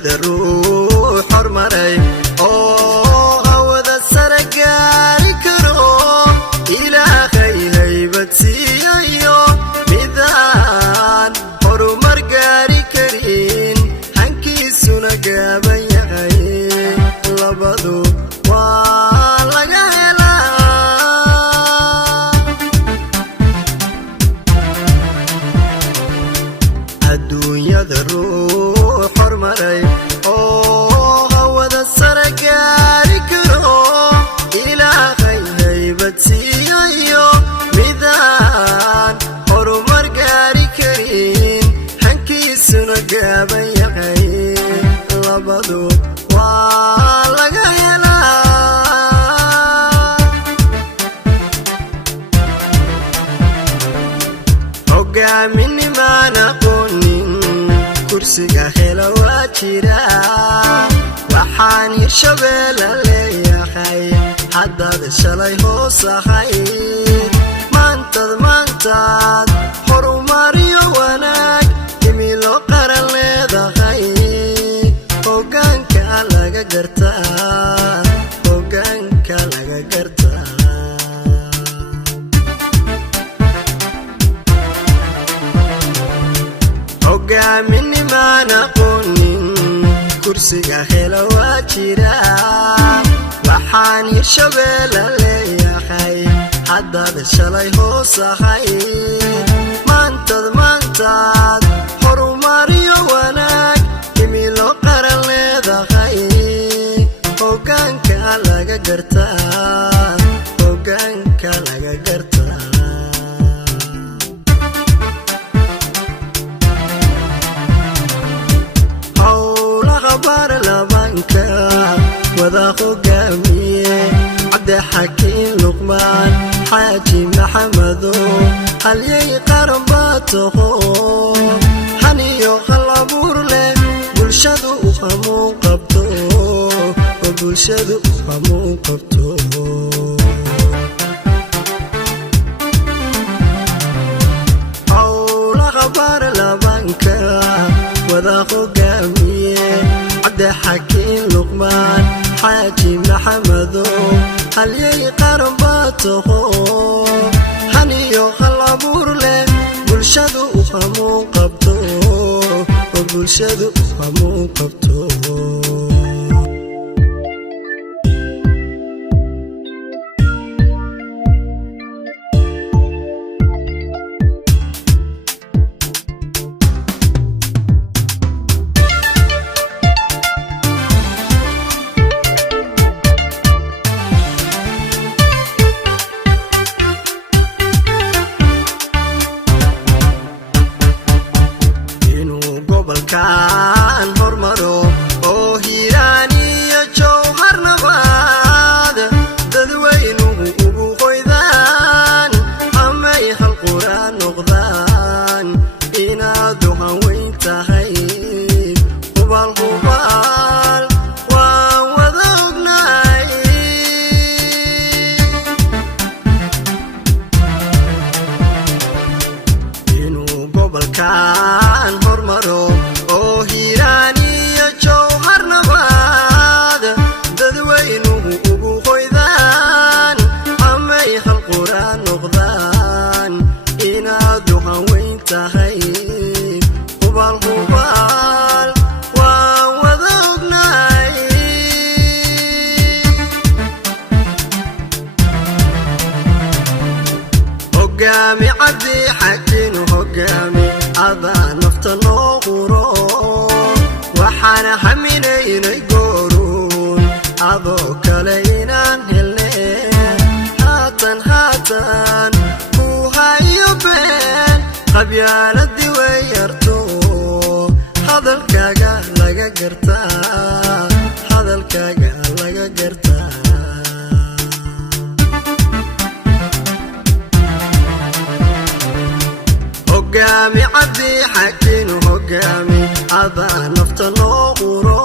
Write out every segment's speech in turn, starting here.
adduunyada ruux hormaray oo hawada sare gaari karo ilaahay haybad siiyayo midaan horumar gaari karin hankiisuna gaaban yahay labadu waa laga helaa adduunyada ruux hormaray oo hawada sare gaari karo ilaahay haybad siiyayo midaan horumar gaari karin hankiisuna gaaban yahay labadu waa laga helaa hogaaminnimaan aqoonin kursiga hela waa jira waxaan hirshabeelle leeyahay haddaad shalay hoos ahayd maantaad horumariyo wanaag himilo qaran leedahay hoggaanka laga gartaa hoggaanka laga gartaa hogaaminnimaan aqoonin kursiga hela waa jira waxaan hirshabeelle leeyahay haddaad shalay hoos ahayd maantaad horumariyo wanaag himilo qaran leedahay hoggaanka laga gartaa hoggaanka laga gartaa howlaha baarlamaanka wada hogaamiye cabdixakiin luqmaan xaaji maxamedo halyay qaran baa taho haniyo hal abuur leh bulshadu hamuun qabto bulshadu hamuun qabto howlaha baarlamaanka wada hogaamiye cabdixakiin luqmaan xaaji maxamedo halyay qaran baa taho haniyo hal abuur leh bulshadu hamuun qabto bulshadu hamuun qabto gobolkan hormaro oo hiiraan iyo jowhar nabaad dadweynuhu ugu qoydaan amay hal quraan noqdaan inaadu hanweyn tahay hubaal waan wada ognahay inuu gobolkan hormaro oo hiiraan iyo jowhar nabaad dadweynuhu ugu qoydaan amay hal quraan noqdaan inaadu hanweyn tahay hubaal waan wada ognahay hogaami cabdixakiin hogaami adaa nafta noo quro waxaana haminaynay gooruun adoo kale inaan helne haatan ku hayo been qabyaaladii way yarto hadalkaaga laga gartaa hadalkaaga laga gartaa hogaami cabdixakiin hogaami adaa nafta noo quro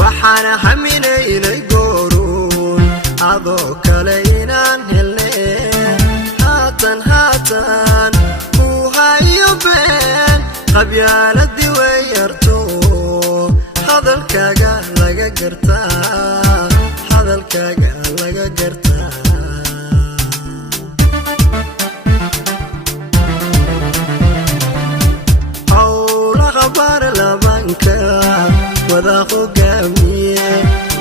waxaana haminaynay gooruun adoo kale inaan helne haatan ku hayo been qabyaaladii way yarto gartaa hadalkaaga laga gartaa howlaha baarlamaanka wada hogaamiye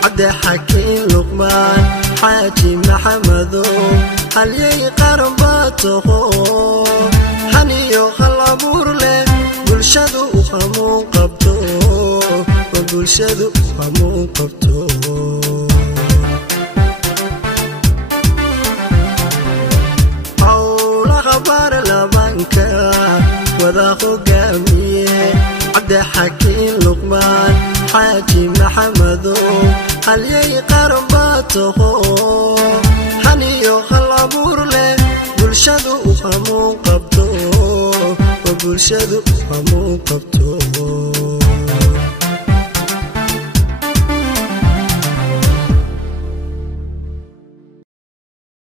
cabdi xakiin luqmaan xaaji maxamedow halyay qaran baa taho haniyo hal abuur leh bulshadu u hamuun qabto bulshadu u hamuun qabto howlaha baarlamaanka wada hogaamiye cabdi xakiin luqmaan xaaji maxamedow halyay qaran baa taho haniyo hal abuur leh bulshadu u hamuun qabto bulshadu u hamuun qabto